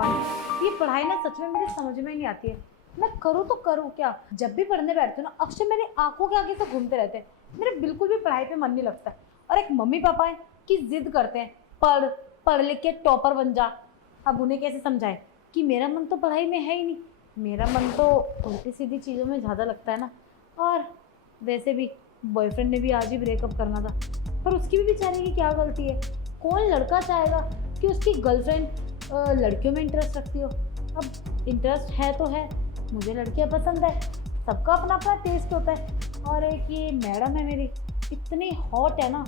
भगवान, ये पढ़ाई ना सच में मेरी समझ में ही नहीं आती है। मैं करूँ तो करूँ क्या? जब भी पढ़ने बैठती हूँ ना अक्षर मेरी आंखों के आगे से घूमते रहते हैं। मेरे बिल्कुल भी पढ़ाई पे मन नहीं लगता। और एक मम्मी पापा है कि जिद करते हैं पढ़ पढ़ लिख के टॉपर बन जा। अब उन्हें कैसे समझाए कि मेरा मन तो पढ़ाई में है ही नहीं, मेरा मन तो उल्टी सीधी चीज़ों में ज़्यादा लगता है ना। और वैसे भी बॉयफ्रेंड ने भी आज ही ब्रेकअप करना था, पर उसकी भी बेचारे की क्या गलती है? कौन लड़का चाहेगा कि उसकी गर्लफ्रेंड लड़कियों में इंटरेस्ट रखती हो? अब इंटरेस्ट है तो है, मुझे लड़कियां पसंद है, सबका अपना अपना टेस्ट होता है। और एक ये मैडम है मेरी, इतनी हॉट है ना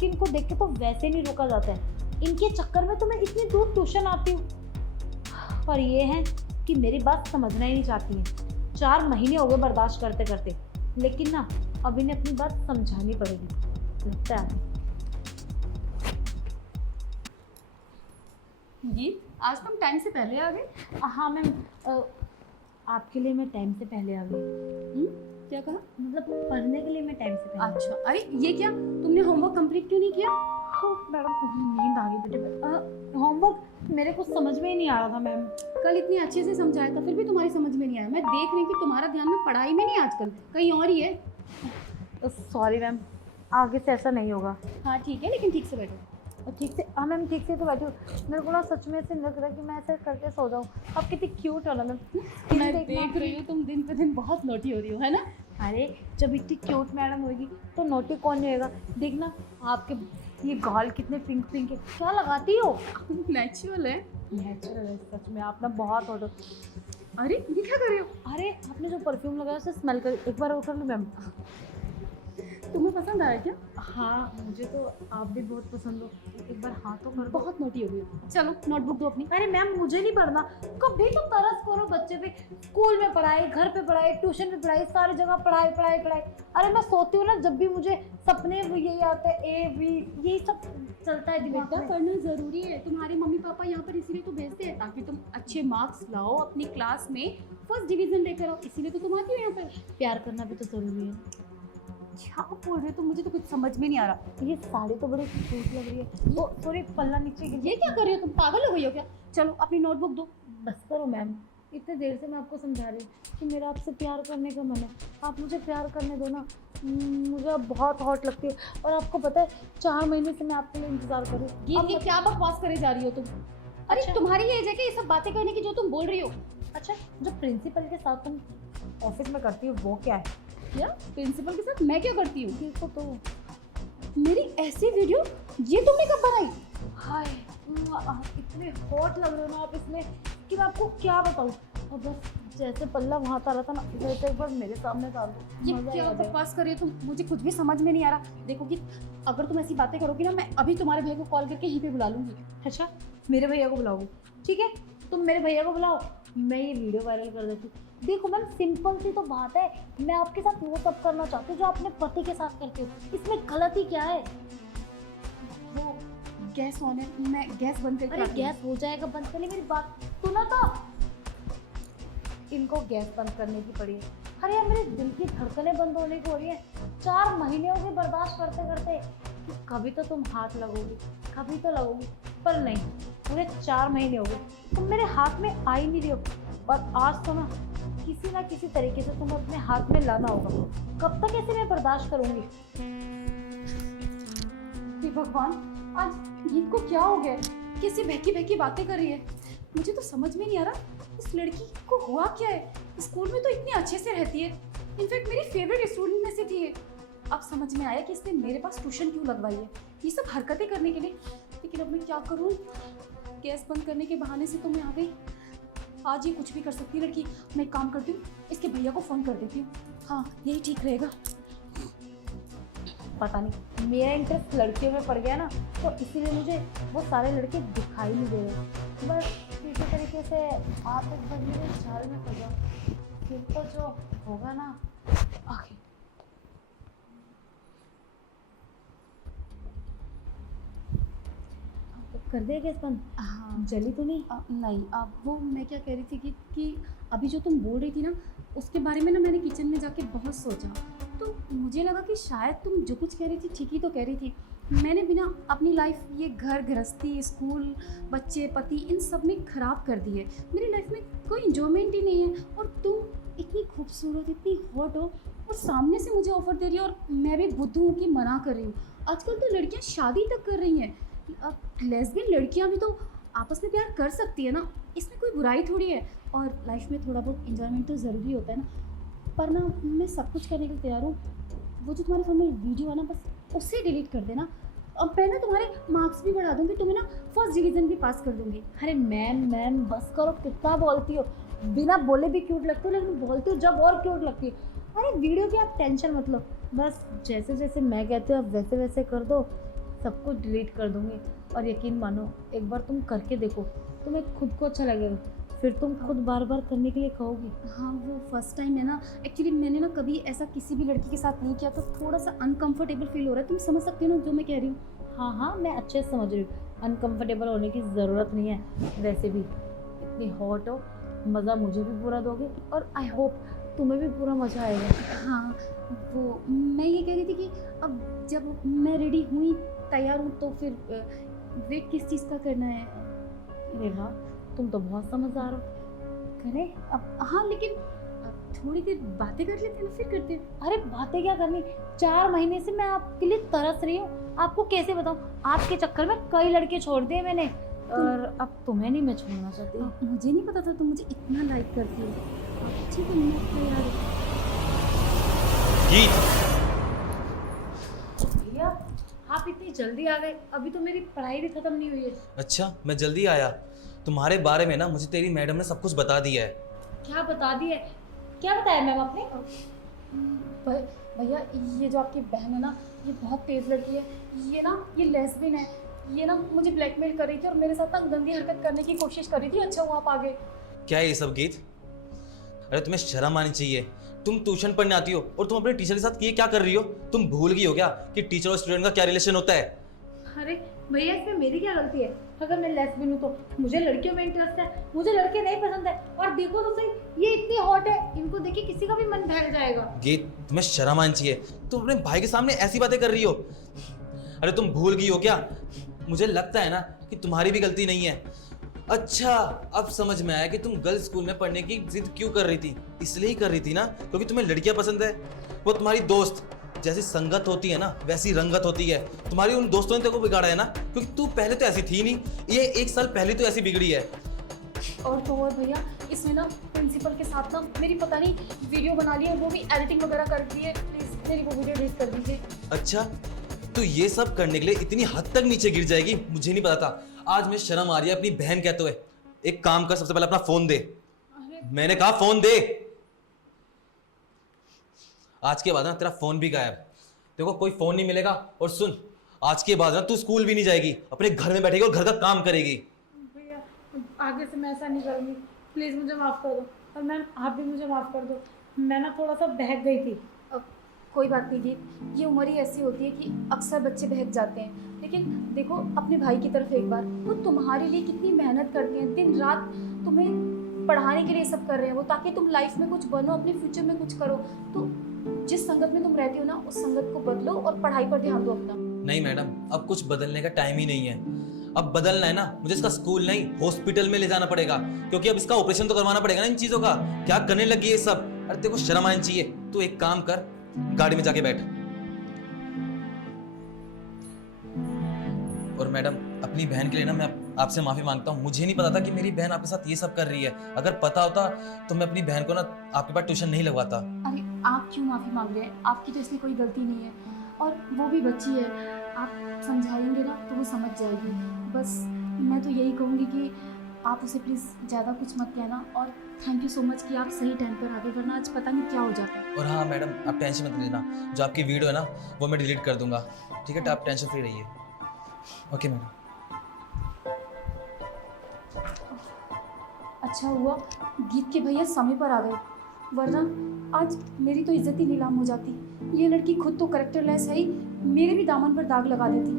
कि इनको देख के तो वैसे नहीं रोका जाता है। इनके चक्कर में तो मैं इतनी दूर ट्यूशन आती हूँ। और ये है कि मेरी बात समझना ही नहीं चाहती है। 4 महीने हो गए बर्दाश्त करते करते, लेकिन ना अब इन्हें अपनी बात समझानी पड़ेगी लगता है। ये आज तुम टाइम से पहले आ गए? हाँ मैम, आपके लिए मैं टाइम से पहले आ गई। क्या कहा? मतलब पढ़ने के लिए मैं टाइम से पहले। अच्छा, अरे ये क्या, तुमने होमवर्क कंप्लीट क्यों नहीं किया? मैडम नींद आ गई बेटे। होमवर्क मेरे को समझ में ही नहीं आ रहा था मैम। कल इतने अच्छे से समझाया था, फिर भी तुम्हारी समझ में नहीं आया। मैं देख रही कि तुम्हारा ध्यान ना पढ़ाई में नहीं, आजकल कहीं और ही है। सॉरी मैम, आगे से ऐसा नहीं होगा। हाँ ठीक है, लेकिन ठीक से बैठो। ठीक से, हाँ मैम ठीक से तो बैठी हूँ। मेरे को ना सच में ऐसे लग रहा है कि मैं ऐसे करके सो जाऊँ। आप कितनी क्यूट हो ना मैम। मैं देख रही हूँ तुम दिन पे दिन बहुत नोटी हो रही हो, है ना? अरे जब इतनी क्यूट मैडम होगी तो नोटी कौन नहीं होगा? देखना आपके ये गाल कितने पिंक पिंक है। क्या लगाती हो? नेचुरल है। नेचुरल है सच में, आप ना बहुत हॉट हो। अरे ये क्या कर रहे हो? अरे आपने जो परफ्यूम लगाया उसे स्मेल कर, एक बार और कर लो मैम। तुम्हें पसंद आया क्या? हाँ मुझे तो आप भी बहुत पसंद हो, एक बार हाँ तो कर दो। बहुत नोटी हो गई हो। चलो नोटबुक दो अपनी। अरे मैम मुझे नहीं पढ़ना, कभी तो तरस करो बच्चे पे। स्कूल में पढ़ाई, घर पे पढ़ाई, ट्यूशन पे पढ़ाई, सारी जगह पढ़ाई पढ़ाई पढ़ाई। अरे मैं सोती हूँ ना जब भी मुझे सपने यही आते हैं, ए बी यही सब चलता है दिमाग बेटा में। पढ़ना जरूरी है। तुम्हारे मम्मी पापा यहाँ पर इसीलिए तो भेजते हैं ताकि तुम अच्छे मार्क्स लाओ, अपनी क्लास में फर्स्ट डिवीजन लेकर आओ। इसीलिए तो तुम आती हो यहाँ पर। प्यार करना भी तो जरूरी है। क्या बोल रहे हो तुम? मुझे तो कुछ समझ में नहीं आ रहा। ये साड़ी तो बड़ी क्यूट लग रही है। वो सॉरी पल्ला नीचे गिर ये क्या कर रही हो तुम? पागल हो गई हो क्या? चलो अपनी नोटबुक दो। बस करो मैम, इतने देर से मैं आपको समझा रही हूँ कि मेरा आपसे प्यार करने का मन है। आप मुझे प्यार करने दो ना। मुझे अब बहुत हॉट लगती है। और आपको पता है 4 महीने से मैं आपके लिए इंतजार कर रही हूँ। ये क्या बकवास करे जा रही हो तुम? अरे अच्छा। तुम्हारी एज है क्या ये सब बातें करने की जो तुम बोल रही हो? अच्छा, जो प्रिंसिपल के साथ तुम ऑफिस में करती हो वो क्या है? क्या प्रिंसिपल के साथ मैं क्या करती हूँ? देखो तो मेरी ऐसी वीडियो ये तुमने कब बनाई? हाय, इतने हॉट लग रहे हो ना आप इसमें कि मैं आपको क्या बताऊँ। और बस जैसे पल्ला वहाँ था रहा था ना, वैसे एक बार मेरे सामने डाल दो। ये क्या बकवास कर रही हो तुम? मुझे कुछ भी समझ में नहीं आ रहा। देखो कि अगर तुम ऐसी बातें करोगी ना, मैं अभी तुम्हारे भैया को कॉल करके यहीं पे बुला लूंगी। अच्छा, मेरे भैया को बुलाओगे? ठीक है, तुम मेरे भैया को बुलाओ, मैं ये वीडियो वायरल कर देती हूँ। देखो मैम, सिंपल सी तो बात है, मैं आपके साथ वो सब करना चाहती हूँ जो अपने पति के साथ करती हूँ। इसमें गलती क्या है? वो गैस ऑन है, मैं गैस बंद करके अरे आती हूँ। गैस हो जाएगा बंद, पहले मेरी बात सुनो तो। इनको गैस बंद करने की पड़ी है। अरे यार मेरे दिल की धड़कनें बंद होने की हो रही है। 4 महीने हो गए बर्दाश्त करते करते कि कभी तो तुम हाथ लगोगी, कभी तो लगोगी, पर नहीं, पूरे 4 महीने हो गए तुम मेरे हाथ में आ ही नहीं रही हो। और आज तो ना किसी ना किसी तरीके से तुम्हें अपने हाथ में लाना होगा। कब तक ऐसे मैं बर्दाश्त करूंगी? हे भगवान, आज इनको क्या हो गया? कैसी बहकी बहकी बातें कर रही है। मुझे तो समझ में नहीं आ रहा इस लड़की को हुआ क्या है। स्कूल में तो इतने अच्छे से रहती है, इनफैक्ट मेरी फेवरेट स्टूडेंट में से थी ये। अब समझ में आया कि इसने मेरे पास ट्यूशन क्यों लगवाई है, ये सब हरकतें करने के लिए। लेकिन अब मैं क्या करूँ? गैस बंद करने के बहाने से तो मैं आ गई। आज ये कुछ भी कर सकती है लड़की। मैं एक काम करती हूँ, इसके भैया को फ़ोन कर देती हूँ। हाँ यही ठीक रहेगा। पता नहीं मेरा इंटरेस्ट लड़कियों में पड़ गया ना, तो इसीलिए मुझे वो सारे लड़के दिखाई नहीं दे रहे। बस किसी तरीके से आप एक बार मेरे जाल में पड़ जाओ, फिर तो जो होगा ना आगे। कर दिया गैस बंद? हाँ जली तो नहीं? नहीं, अब वो मैं क्या कह रही थी कि अभी जो तुम बोल रही थी ना, उसके बारे में ना मैंने किचन में जाके बहुत सोचा। तो मुझे लगा कि शायद तुम जो कुछ कह रही थी ठीक ही तो कह रही थी। मैंने बिना अपनी लाइफ ये घर गृहस्थी स्कूल बच्चे पति इन सब में ख़राब कर दी है। मेरी लाइफ में कोई इन्जॉयमेंट ही नहीं है और तुम इतनी खूबसूरत इतनी हॉट हो और सामने से मुझे ऑफर दे रही हो और मैं भी बुद्धू हूँ कि मना कर रही हूँ। आजकल तो लड़कियाँ शादी तक कर रही हैं। अब लेस्बियन लड़कियाँ भी तो आपस में प्यार कर सकती है ना, इसमें कोई बुराई थोड़ी है। और लाइफ में थोड़ा बहुत इंजॉयमेंट तो ज़रूरी होता है ना। पर ना मैं सब कुछ करने के लिए तैयार हूँ। वो जो तुम्हारे फ़ोन में वीडियो है ना बस उसे डिलीट कर देना। अब मैं ना तुम्हारे मार्क्स भी बढ़ा दूँगी, तुम्हें ना फर्स्ट डिवीज़न भी पास कर दूँगी। अरे मैम बस करो, कितना बोलती हो। बिना बोले भी क्यूट लगती हो, लेकिन बोलती हो जब और क्यूट लगती है। अरे वीडियो की आप टेंशन मत लो, बस जैसे जैसे मैं कहती हूँ आप वैसे वैसे कर दो, सब कुछ डिलीट कर दूँगी। और यकीन मानो एक बार तुम करके देखो, तुम्हें खुद को अच्छा लगेगा, फिर तुम खुद बार बार करने के लिए कहोगी। हाँ वो फर्स्ट टाइम है ना, एक्चुअली मैंने ना कभी ऐसा किसी भी लड़की के साथ नहीं किया तो थोड़ा सा अनकंफर्टेबल फील हो रहा है। तुम समझ सकते हो ना जो मैं कह रही हूँ। हाँ मैं अच्छे से समझ रही हूँ, अनकंफर्टेबल होने की ज़रूरत नहीं है। वैसे भी इतनी हॉट हो, मज़ा मुझे भी पूरा दोगे और आई होप तुम्हें भी पूरा मज़ा आएगा। हाँ वो मैं ये कह रही थी कि अब जब मैं रेडी हुई तैयार हूँ तो फिर वेट किस चीज़ का करना है? अरे वाह, तुम तो बहुत समझदार हो। करें अब हाँ लेकिन अब थोड़ी देर बातें कर लेते हैं ना फिर करते हैं। अरे बातें क्या करनी, 4 महीने से मैं आपके लिए तरस रही हूँ। आपको कैसे बताऊँ, आपके चक्कर में कई लड़के छोड़ दिए मैंने, और अब तुम्हें नहीं मैं छोड़ना चाहती। मुझे नहीं पता था तुम मुझे इतना लाइक करती हो। ठीक है मैं तैयार हूँ। गीत, भैया आप इतनी जल्दी आ गए, अभी तो मेरी पढ़ाई भी खत्म नहीं हुई है। अच्छा मैं जल्दी आया। तुम्हारे बारे में ना मुझे तेरी मैडम ने सब कुछ बता दिया है। क्या बता दिए, क्या बताया मैम आपने? भैया ये जो आपकी बहन है ना ये बहुत तेज़ लड़की है। ये लेस्बियन है। ये ना मुझे ब्लैकमेल कर रही थी और मेरे साथ ना गंदी हरकत करने की कोशिश कर रही थी। अच्छा हुआ आप आ गए। क्या है ये सब गीत? अरे तुम्हें शर्म आनी चाहिए। तुम ट्यूशन पढ़ने आती हो और तुम अपने टीचर के साथ ये क्या कर रही हो? तुम भूल गई हो क्या कि टीचर और स्टूडेंट का क्या रिलेशन होता है? अरे भैया इसमें मेरी क्या गलती है? अगर मैं लेस्बियन हूँ तो मुझे लड़कियों में इंटरेस्ट है, मुझे लड़के नहीं पसंद है। और देखो तो सही, ये इतनी हॉट है, इनको देख के किसी का भी मन बहल जाएगा। गीत तुम्हें शर्म आनी चाहिए। तुम अपने भाई के सामने ऐसी बातें कर रही हो। अरे तुम भूल गई हो क्या? मुझे लगता है ना कि तुम्हारी भी गलती नहीं है। अच्छा अब समझ में आया कि तुम गर्ल्स स्कूल में पढ़ने की जिद क्यों कर रही थी। इसलिए ही कर रही थी ना क्योंकि तुम्हें लड़कियां पसंद है। वो तुम्हारी दोस्त, जैसी संगत होती है ना वैसी रंगत होती है। तुम्हारी उन दोस्तों ने तेरे को बिगाड़ा है ना, क्योंकि तू पहले तो ऐसी थी नहीं, ये 1 साल पहले तो ऐसी बिगड़ी है। और तो और भैया इसमें ना प्रिंसिपल के साथ ना मेरी पता नहीं वीडियो बना ली है, वो भी एडिटिंग वगैरह कर दी है। प्लीज़ मेरी वो वीडियो डिलीट कर दीजिए। अच्छा तो ये सब करने के लिए इतनी हद तक नीचे गिर जाएगी, मुझे नहीं पता था। आज मैं शर्म आ रही है अपनी बहन कहते हुए। एक काम कर, सबसे पहले अपना फोन दे। मैंने कहा फोन दे। आज के बाद ना तेरा फोन भी गायब। देखो कोई फोन नहीं मिलेगा। और सुन, आज के बाद ना तू स्कूल भी नहीं जाएगी, अपने घर में बैठेगी और घर का काम करेगी। भैया आगे से मैं ऐसा नहीं करूँगी, प्लीज़ मुझे माफ़ कर दो। और मैम आप भी मुझे माफ़ कर दो, मैं ना थोड़ा सा बहक गई थी। अब कोई बात नहीं जी, ये उम्र ही ऐसी होती है कि अक्सर बच्चे बहक जाते हैं। लेकिन देखो अपने भाई की तरफ एक बार, वो तुम्हारे लिए कितनी मेहनत करते हैं, दिन रात तुम्हें पढ़ाने के लिए सब कर रहे हैं वो, ताकि तुम लाइफ में कुछ बनो, अपने फ्यूचर में कुछ करो। तो जिस संगत में तुम रहती हो ना उस संगत को बदलो और पढ़ाई पर ध्यान दो अपना। नहीं मैडम, अब कुछ बदलने का टाइम ही नहीं है। अब बदलना है ना, मुझे इसका स्कूल नहीं हॉस्पिटल में ले जाना पड़ेगा, क्योंकि अब इसका ऑपरेशन तो करवाना पड़ेगा ना इन चीजों का। क्या करने लगी है सब? अरे तेरे को शर्म आनी चाहिए। तू एक काम कर, गाड़ी में जाके बैठ। और मैडम अपनी बहन के लिए ना मैं आपसे माफी मांगता हूँ। मुझे नहीं पता था कि मेरी बहन आपके साथ ये सब कर रही है। अगर पता होता तो मैं अपनी बहन को ना आपके पास ट्यूशन नहीं लगवाता। अरे आप क्यों माफ़ी मांग रहे हैं? आपकी तो इसमें कोई गलती नहीं है और वो भी बच्ची है। आप समझाएंगे ना तो वो समझ जाएगी। बस मैं तो यही कहूँगी कि आप उसे प्लीज़ ज़्यादा कुछ मत कहना। और थैंक यू सो मच कि आप सही टाइम पर आ गए, वरना आज पता नहीं क्या हो जाता। और हाँ मैडम, आप टेंशन मत लेना, जो आपकी वीडियो है ना वो मैं डिलीट कर दूंगा। ठीक है, तो आप टेंशन फ्री रहिए। Okay madam. अच्छा हुआ गीत के भैया समय पर आ गए, वरना आज मेरी तो इज्जत ही नीलाम हो जाती। ये लड़की खुद तो करेक्टरलेस है ही, मेरे भी दामन पर दाग लगा देती।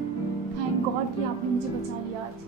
थैंक गॉड कि आपने मुझे बचा लिया आज।